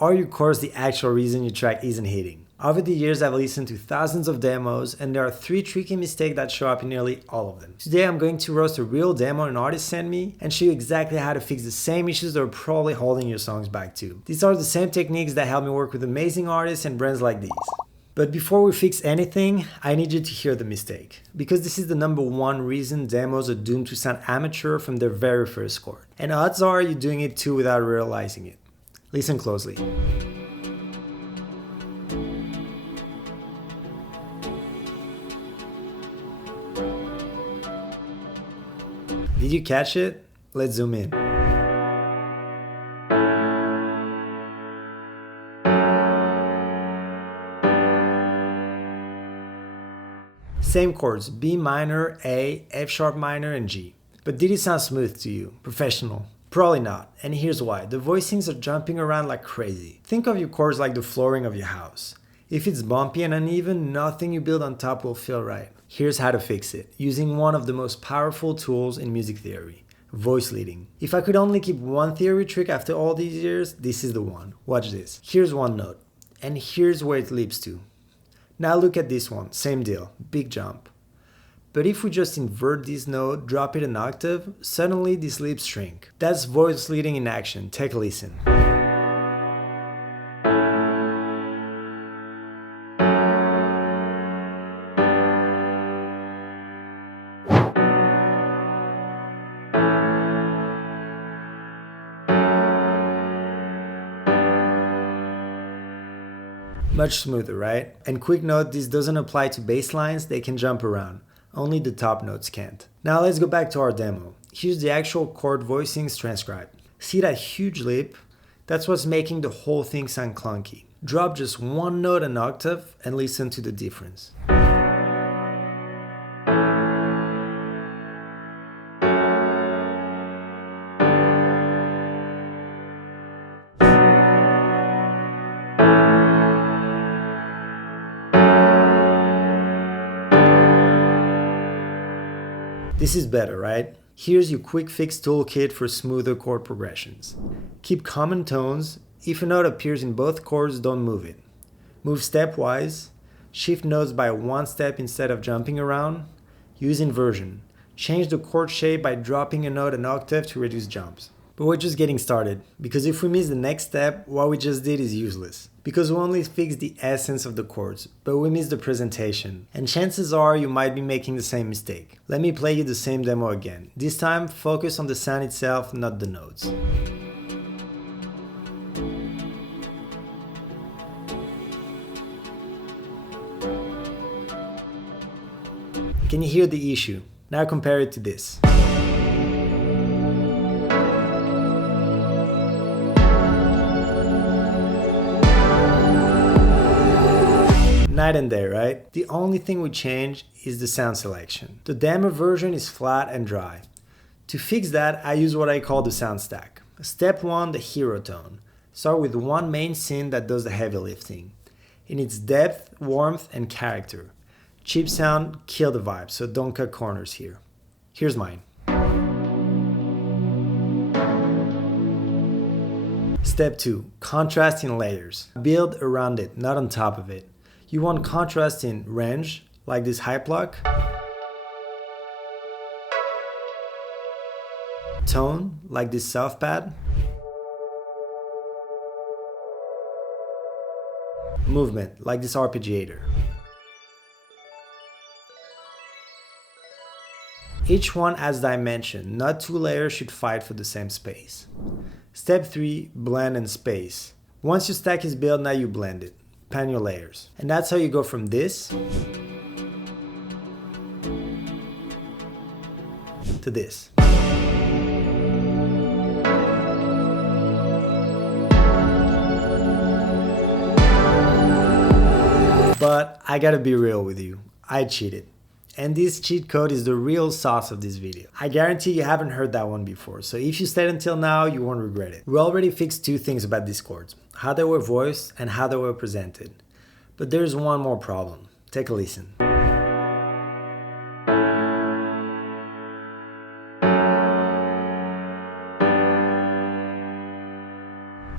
Are your chords the actual reason your track isn't hitting? Over the years, I've listened to thousands of demos, and there are 3 tricky mistakes that show up in nearly all of them. Today, I'm going to roast a real demo an artist sent me and show you exactly how to fix the same issues that are probably holding your songs back too. These are the same techniques that help me work with amazing artists and brands like these. But before we fix anything, I need you to hear the mistake. Because this is the #1 reason demos are doomed to sound amateur from their very first chord. And odds are you're doing it too without realizing it. Listen closely. Did you catch it? Let's zoom in. Same chords, B minor, A, F sharp minor, and G. But did it sound smooth to you? Professional? Probably not, and here's why. The voicings are jumping around like crazy. Think of your chords like the flooring of your house. If it's bumpy and uneven, nothing you build on top will feel right. Here's how to fix it, using one of the most powerful tools in music theory, voice leading. If I could only keep one theory trick after all these years, this is the one. Watch this. Here's one note, and here's where it leaps to. Now look at this one, same deal, big jump. But if we just invert this note, drop it an octave, suddenly these leaps shrink. That's voice leading in action, take a listen. Much smoother, right? And quick note, this doesn't apply to bass lines, they can jump around. Only the top notes can't. Now let's go back to our demo. Here's the actual chord voicings transcribed. See that huge leap? That's what's making the whole thing sound clunky. Drop just one note an octave and listen to the difference. This is better, right? Here's your quick fix toolkit for smoother chord progressions. Keep common tones. If a note appears in both chords, don't move it. Move stepwise. Shift notes by one step instead of jumping around. Use inversion. Change the chord shape by dropping a note an octave to reduce jumps. But we're just getting started, because if we miss the next step, what we just did is useless. Because we only fixed the essence of the chords, but we missed the presentation. And chances are you might be making the same mistake. Let me play you the same demo again. This time, focus on the sound itself, not the notes. Can you hear the issue? Now compare it to this. Night and day, right? The only thing we change is the sound selection. The demo version is flat and dry. To fix that, I use what I call the sound stack. Step 1, the hero tone. Start with one main synth that does the heavy lifting. In its depth, warmth, and character. Cheap sound, kill the vibe, so don't cut corners here. Here's mine. Step 2, contrast in layers. Build around it, not on top of it. You want contrast in range, like this high pluck, tone, like this soft pad, movement, like this arpeggiator. Each one has dimension, not 2 layers should fight for the same space. Step 3, blend and space. Once your stack is built, now you blend it. Pan your layers. And that's how you go from this to this. But I gotta be real with you, I cheated. And this cheat code is the real sauce of this video. I guarantee you haven't heard that one before, so if you stayed until now, you won't regret it. We already fixed 2 things about these chords, how they were voiced and how they were presented. But there's one more problem. Take a listen.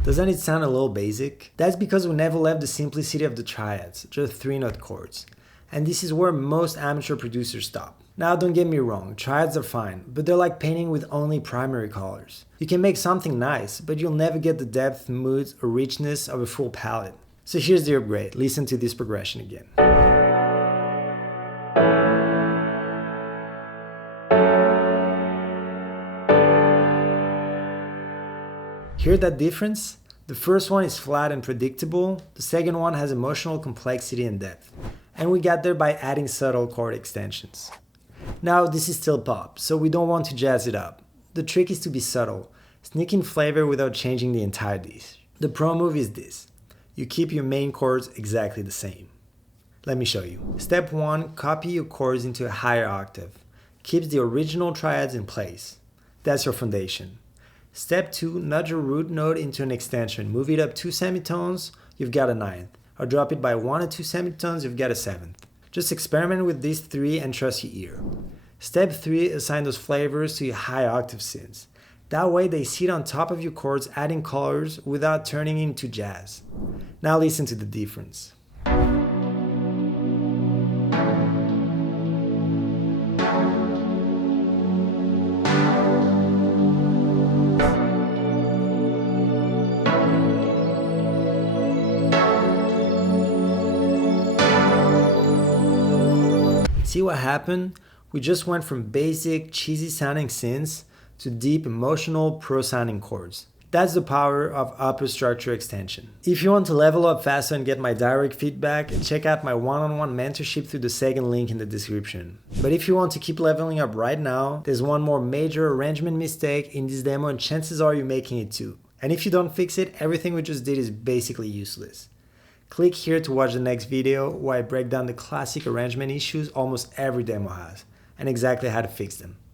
Does Doesn't it sound a little basic? That's because we never left the simplicity of the triads, just 3-note chords. And this is where most amateur producers stop. Now don't get me wrong, triads are fine, but they're like painting with only primary colors. You can make something nice, but you'll never get the depth, mood, or richness of a full palette. So here's the upgrade, listen to this progression again. Hear that difference? The first one is flat and predictable, the second one has emotional complexity and depth. And we got there by adding subtle chord extensions. Now this is still pop, so we don't want to jazz it up. The trick is to be subtle, sneak in flavor without changing the entire dish. The pro move is this. You keep your main chords exactly the same. Let me show you. Step 1, copy your chords into a higher octave. Keeps the original triads in place. That's your foundation. Step 2, nudge your root note into an extension. Move it up 2 semitones, you've got a ninth. Or drop it by 1 or 2 semitones, you've got a seventh. Just experiment with these 3 and trust your ear. Step 3, assign those flavors to your high octave synths. That way they sit on top of your chords, adding colors without turning into jazz. Now listen to the difference. See what happened? We just went from basic, cheesy sounding synths to deep, emotional, pro-sounding chords. That's the power of upper structure extension. If you want to level up faster and get my direct feedback, check out my one-on-one mentorship through the second link in the description. But if you want to keep leveling up right now, there's one more major arrangement mistake in this demo and chances are you're making it too. And if you don't fix it, everything we just did is basically useless. Click here to watch the next video where I break down the classic arrangement issues almost every demo has, and exactly how to fix them.